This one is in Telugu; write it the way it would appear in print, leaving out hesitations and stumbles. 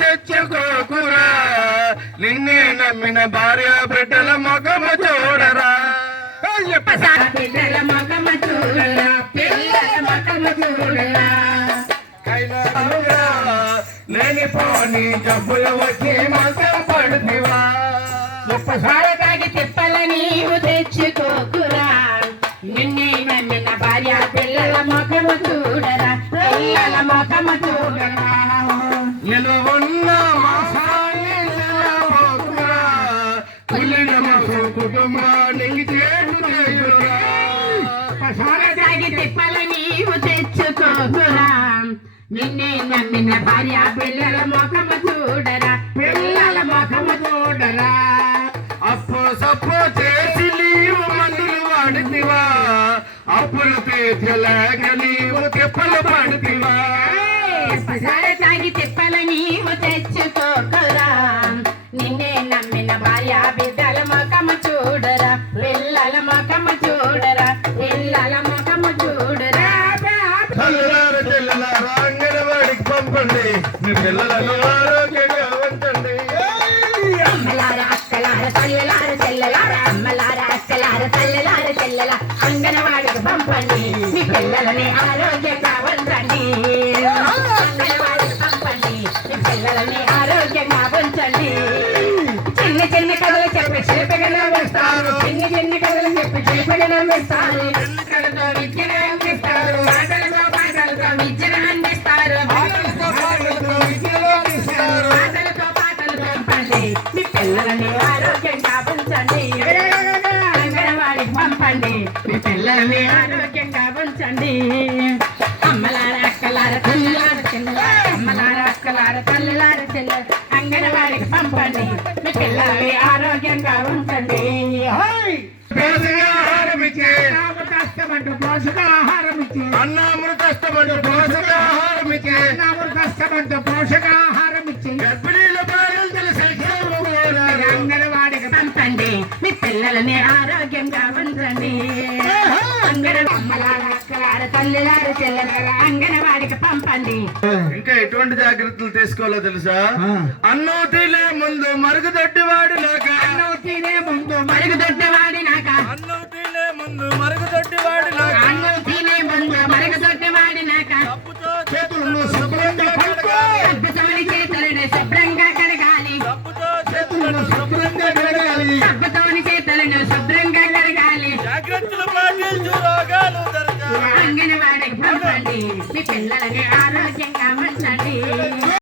తెచ్చుకోకురా, నిన్నే నమ్మిన భార్య బిడ్డల ముఖము చూడరా. బిడ్డల ముఖము చూడరా, పిల్లల ముఖము చూడరా. లేనిపోని జబ్బులు వచ్చి మాసం పడుతువా, ఒక్కసారి తాగి తిప్పల నీవు తెచ్చుకోకురా, నిన్నే నమ్మిన భార్య పిల్లల ముఖము చూడరా, పిల్లల ముఖము చూడరా. నిలువున్న మాసాన్ని నిలవకురా, కులిన మాసు కుటుంబానికి చేయురా. ఒక్కసారి తాగి తిప్పల నీవు తెచ్చుకోకురా, నిన్నే నమ్మిన భార్య పిల్లల ముఖము చూడరా, పిల్లల ముఖము చూడరా. అప్పు సప్పు చేసి నీవు మందులు వాడుతివా, అప్పులు తీర్చలేక నీవు తిప్పలు పడుతివా. ఒక్కసారి తాగి తిప్పల నీవు తెచ్చుకోకురా, నిన్నే నమ్మిన భార్య బిడ్డల ముఖము చూడరా, పిల్లల ముఖము చూడరా, పిల్లల ముఖము చూడరా. తల్లులారా చెల్లెలారా అంగన్వాడికి పంపండి, మీ పిల్లలను ఆరోగ్యంగా ఉంచండి. అమ్మలారా అక్కలారా తల్లులారా చెల్లెలారా, అమ్మలారా అక్కలారా తల్లులారా చెల్లెలా అంగన్వాడికి పంపండి, మీ పిల్లలని ఆరోగ్యంగా ఉంచండి. అంగన్వాడికి పంపండి, మీ పిల్లలని ఆరోగ్యంగా ఉంచండి. చిన్న చిన్న కథలు చెప్పి చిలిపిగా వేస్తారు, చిన్న చిన్న కథలు చెప్పి చిలిపిగా వేస్తారు. కథతో విద్యను అందిస్తారు, ఆటలతో పాటలతో విద్యను అందిస్తారు, ఆటలతో పాటలతో పండి, మీ పిల్లలని ఆరోగ్యంగా ఉంచండి. అంగన్వాడికి పంపండి, మీ పిల్లలని ఆరోగ్యంగా ఉంచండి. అమ్మలారా అక్కలారా తల్లులారా చెల్లెలారా, అమ్మలారా అక్కలారా తల్లులారా చెల్లెలారా అంగన్వాడికి పంపండి, మీ పిల్లలని ఆరోగ్యంగా ఉంచండి. పోషకాహారం ఇచ్చే కష్టమంటూ పోషకాహారం ఇచ్చి, అన్నామృతష్టమంటూ పోషకాహారం ఇచ్చే, కష్టమంటూ పోషకాహారం ఇచ్చి గర్భిణీల బాలింతల సంక్షేమం కోరారు. అంగన్వాడికి పంపండి, మీ పిల్లలని ఆరోగ్యంగా ఉంచండి. అమ్మలారా అక్కలారా తల్లిలారా చెల్లెలారా అంగన్వాడికి పంపండి. ఇంకా ఎటువంటి జాగ్రత్తలు తీసుకోవాలో తెలుసా? అన్నం తినే ముందు మరుగుదొడ్డివాడిలాక, అన్నం తినే ముందు మరుగుదొడ్డివాడినాక, అన్నం తినే ముందు మరుగుదొడ్డివాడిలాక, అన్నం